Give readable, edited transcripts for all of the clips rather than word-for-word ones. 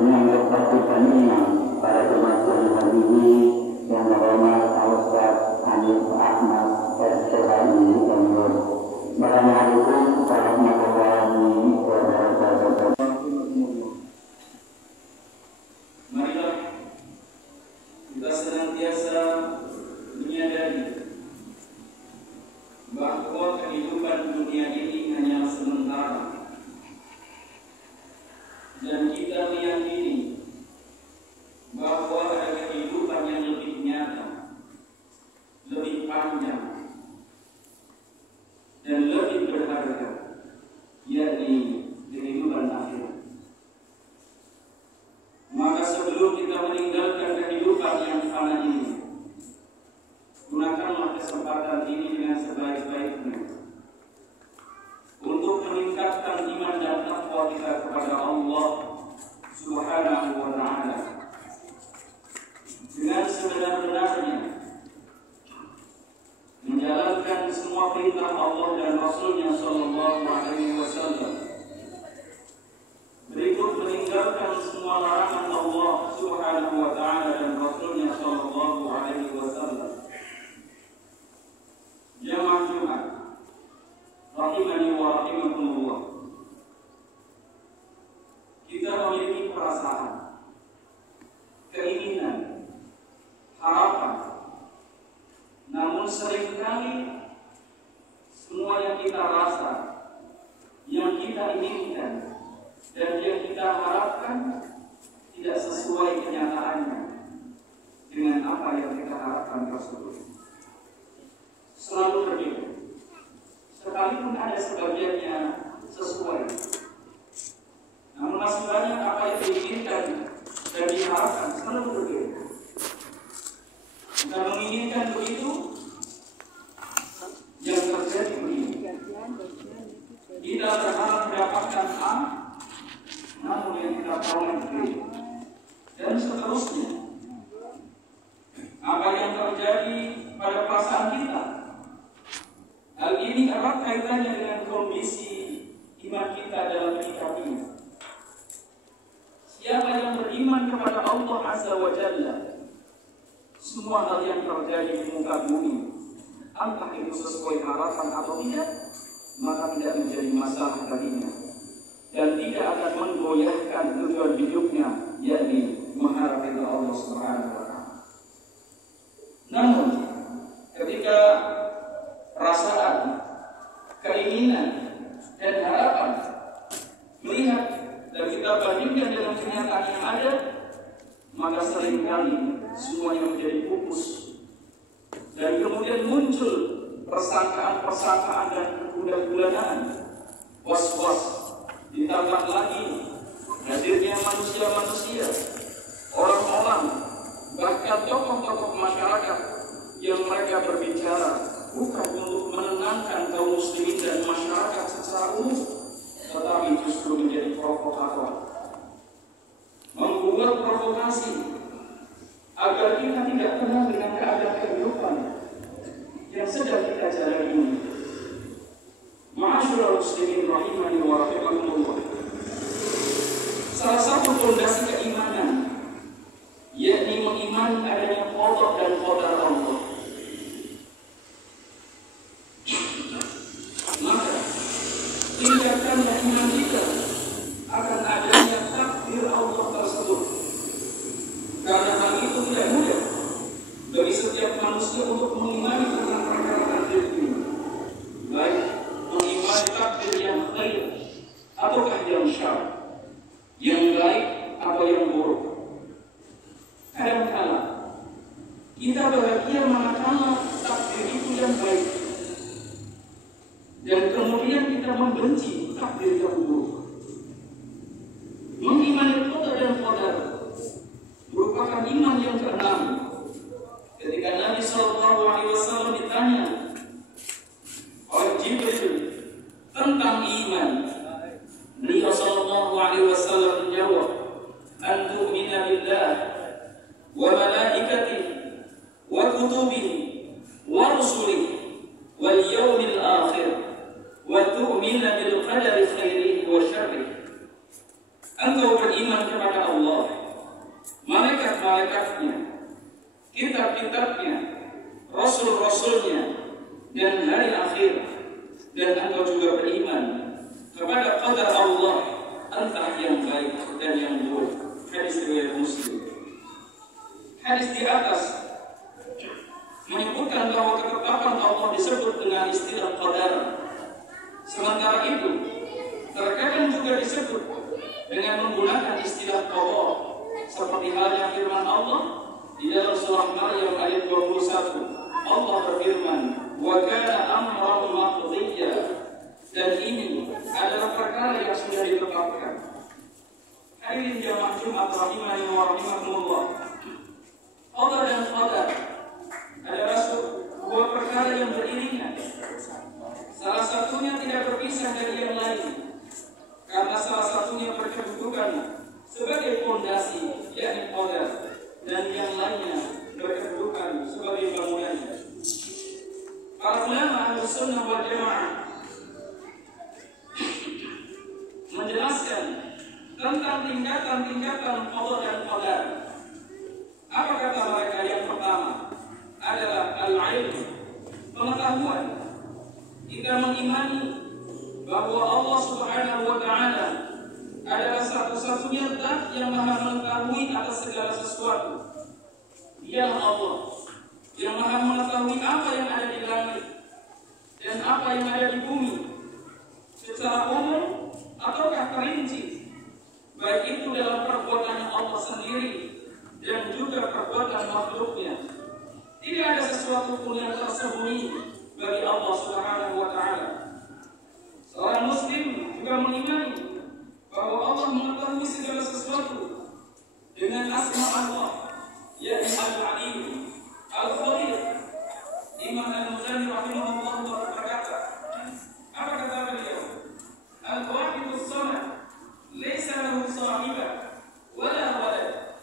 selanjutnya untuk pertukaran imam pada kematian hari ini yang terhormat Al-Ustaz Hanif Ahmad SPHI Jember. Assalamualaikum warahmatullahi wabarakatuh. Marilah kita senantiasa menyadari bahwa kehidupan dunia ini hanya sementara, dan kita meyakini bahwa ada kehidupan yang lebih nyata, lebih panjang, dan lebih berharga, yakni kehidupan akhirat. Maka sebelum kita meninggalkan kehidupan yang fana ini, gunakanlah kesempatan ini dengan sebaik-baiknya untuk meningkatkan iman dan takwa kita kepada Allah Subhanahu wa Ta'ala dengan sebenar-benarnya, menjalankan semua perintah Allah dan Rasulnya Sallallahu Alaihi Wasallam, berikut meninggalkan semua larangan Allah Subhanahu wa Ta'ala dan Rasulnya Sallallahu Alaihi Wasallam. Jamaah Jumat rahimani wa rahimakumullah, kita memiliki perasaan, keinginan, harapan, namun seringkali semua yang kita rasa, yang kita inginkan, dan yang kita harapkan tidak sesuai kenyataannya dengan apa yang kita harapkan tersebut. Selalu berbeda. Sekalipun ada sebagiannya sesuai, namun masih banyak apa yang diinginkan dan diharapkan selalu berbeda. Kita menginginkan begitu, yang terjadi begini. Kita berharap mendapatkan A, namun yang kita peroleh B, dan seterusnya. Apa yang terjadi pada perasaan kita, hal ini erat kaitannya dengan kondisi iman kita dalam menyikapinya. Siapa yang beriman kepada Allah Azza wa Jalla, semua hal yang terjadi di muka bumi, entah itu sesuai harapan atau tidak, maka tidak menjadi masalah baginya dan tidak akan menggoyahkan tujuan hidupnya, yakni mengharap ridha Allah Subhanahu wa Ta'ala. Namun ketika perasaan, keinginan, dan harapan melihat dan kita bandingkan dengan kenyataan yang ada, maka seringkali semuanya menjadi pupus, dan kemudian muncul persangkaan-persangkaan dan kebulan-bulanaan, was-was, ditambah lagi hadirnya manusia-manusia, orang-orang, bahkan tokoh-tokoh masyarakat yang mereka berbicara bukan untuk menenangkan kaum muslimin dan masyarakat secara umum, tetapi justru menjadi provokator, membuat provokasi agar kita tidak tenang dengan keadaan kehidupan yang sedang kita jalani ini. Ma'asyiral muslimin rahimani wa rahimakumullah, salah satu fondasi keimanan yakni mengimani adanya qada dan qadar Allah. Maka tingkatkanlah iman kita akan adanya takdir Allah tersebut, karena hal itu tidak mudah bagi setiap manusia untuk mengimani tentang perkara takdir ini, baik mengimani takdir yang khair ataukah yang syar, yang baik atau yang buruk. Kadang-kala kita bahagia manakala takdir itu yang baik, dan kemudian kita membenci takdir yang buruk. Mengimani qada dan qadar merupakan iman yang keenam. Ketika Nabi Sallallahu Alaihi Wasallam ditanya oleh Jibril tentang iman, beliau Sallallahu Alaihi Wasallam menjawab, "An tu'mina billah wa malaikatihi wa kutubihi wa rusulihi wal yawmil akhir wa tu'mina bil qadari khairihi wa syarrihi." Engkau beriman kepada Allah, kitab-kitabnya, rasul-rasulnya, dan hari akhir, dan engkau juga beriman kepada qadar Allah, entah yang baik dan yang buruk. Hadis riwayat Muslim. Hadis di atas menyebutkan bahwa ketetapan Allah disebut dengan istilah qadar. Sementara itu, terkadang juga disebut dengan menggunakan istilah qada, seperti halnya firman Allah di dalam surah Maryam ayat 21. Allah berfirman, "Wa kana amran maqdiyya." Dan ini adalah perkara yang sudah ditetapkan. Hadirin jamaah Jumat rahimani wa rahimakumullah. Qadar dan qadar adalah sebuah perkara yang beriringan. Salah satunya tidak berpisah dari yang lain, karena salah satunya berkedudukan sebagai fondasi, yakni qadar, dan yang lainnya berkedudukan sebagai bangunannya. Para ulama Ahlussunnah wal Jamaah menjelaskan tentang tingkatan-tingkatan qada dan qadar. Apa kata mereka? Yang pertama adalah al-ilm, pengetahuan. Kita mengimani bahwa Allah Subhanahu wa Ta'ala adalah satu-satunya zat yang maha mengetahui atas segala sesuatu. Dialah Allah yang maha mengetahui apa yang ada di langit dan apa yang ada di bumi, secara umum ataukah terinci, baik itu dalam perbuatan Allah sendiri dan juga perbuatan makhluknya. Tidak ada sesuatu pun yang tersembunyi bagi Allah Subhanahu wa Ta'ala. Seorang muslim juga mengimani bahwa Allah mengetahui segala sesuatu dengan asma Allah, yakni Al-Alim, Al-Khabir. Imam Al-Muzani rahimahullah berkata, apa kata beliau? Al-Wahidus Samad, laysa lahu sahiba wala walad,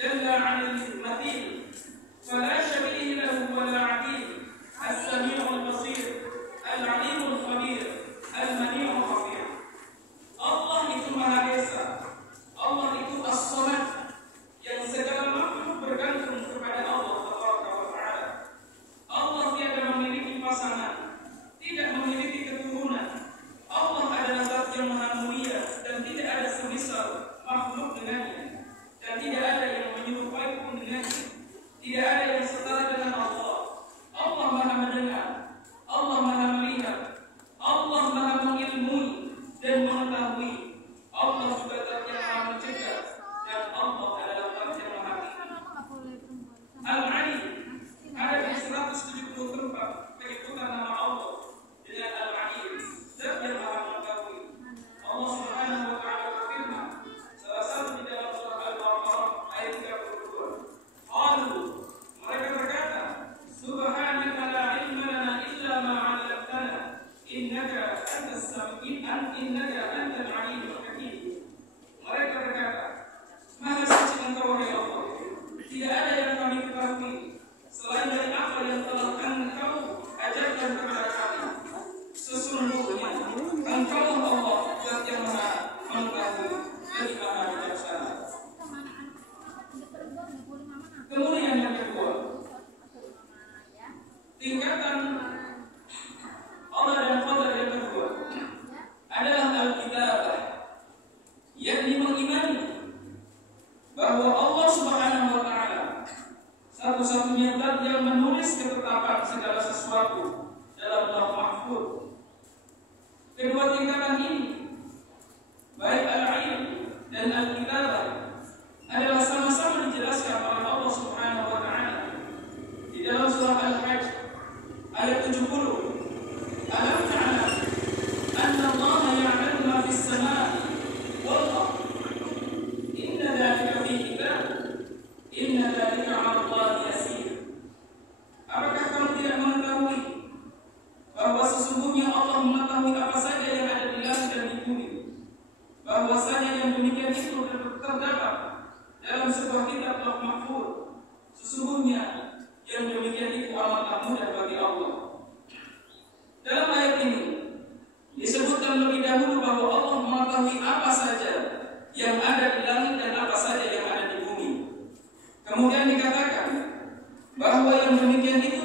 jalla 'anil mathil, fala shabiha lahu wala 'adil, as-sami'ul basir, al-'alimul khabir, al-mani'ul khabir. Allah itu Maha Esa. Allah itu As-Samad, yang segala makhluk bergantung kepada Allah Taala. Allah tiada memiliki pasangan, tidak memiliki keturunan. Allah adalah zat yang maha mulia dan tidak ada semisal makhluk dengannya, dan tidak ada yang menyerupai pun dengannya. Tidak ada yang setara dengan Allah. Allah maha mendengar, Allah maha melihat, Allah maha mengilmui dan mengetahui. Allah juga zat yang maha mencegah, dan Allah adalah zat yang maha tinggi. Al-Alim ada di 170 tempat penyebutan nama Allah dengan Al-Alim, zat yang maha mengetahui. Allah Subhanahu wa Ta'ala berfirman, salah satu di dalam surah Al-Baqarah ayat 32. Qalu, mereka berkata, Subhanaka la ilma lana illa ma 'allamtana, innaka antas sami'ul innaka antal 'alimul hakim. Mereka berkata, Maha suci Engkau wahai Allah, tidak ada yang kami ketahui selain dari apa yang telah Engkau ajarkan kepada kami. Sesungguhnya Engkau Allah zat yang maha mengetahui lagi maha bijaksana. Kemudian yang kedua, tingkatan Allah dan qadar yang kedua adalah al-kitabah, yakni mengimani bahwa Allah Subhanahu wa Ta'ala satu-satunya zat yang menulis ketetapan segala sesuatu dalam Lauh Mahfuz. Kedua tingkatan ini, baik al-ilm dan al-kitabah, adalah sama-sama dijelaskan oleh Allah Subhanahu wa Ta'ala di dalam surah Al-Hajj ayat 70. Alam ta'lam anna Allah ya'lamu ma fis samaa'i wal ardh, inna dzalika fi kitab, inna dzalika 'ala Allah yasir. Apakah kamu tidak mengetahui bahwa sesungguhnya Allah mengetahui apa saja yang ada di langit dan di bumi, bahwasanya yang demikian itu terdapat dalam sebuah kitab Lauh Mahfuz. Sesungguhnya yang demikian itu amatlah mudah bagi Allah. Dalam ayat ini disebutkan lebih dahulu bahwa Allah mengetahui apa saja yang ada di langit dan apa saja yang ada di bumi. Kemudian dikatakan bahwa yang demikian itu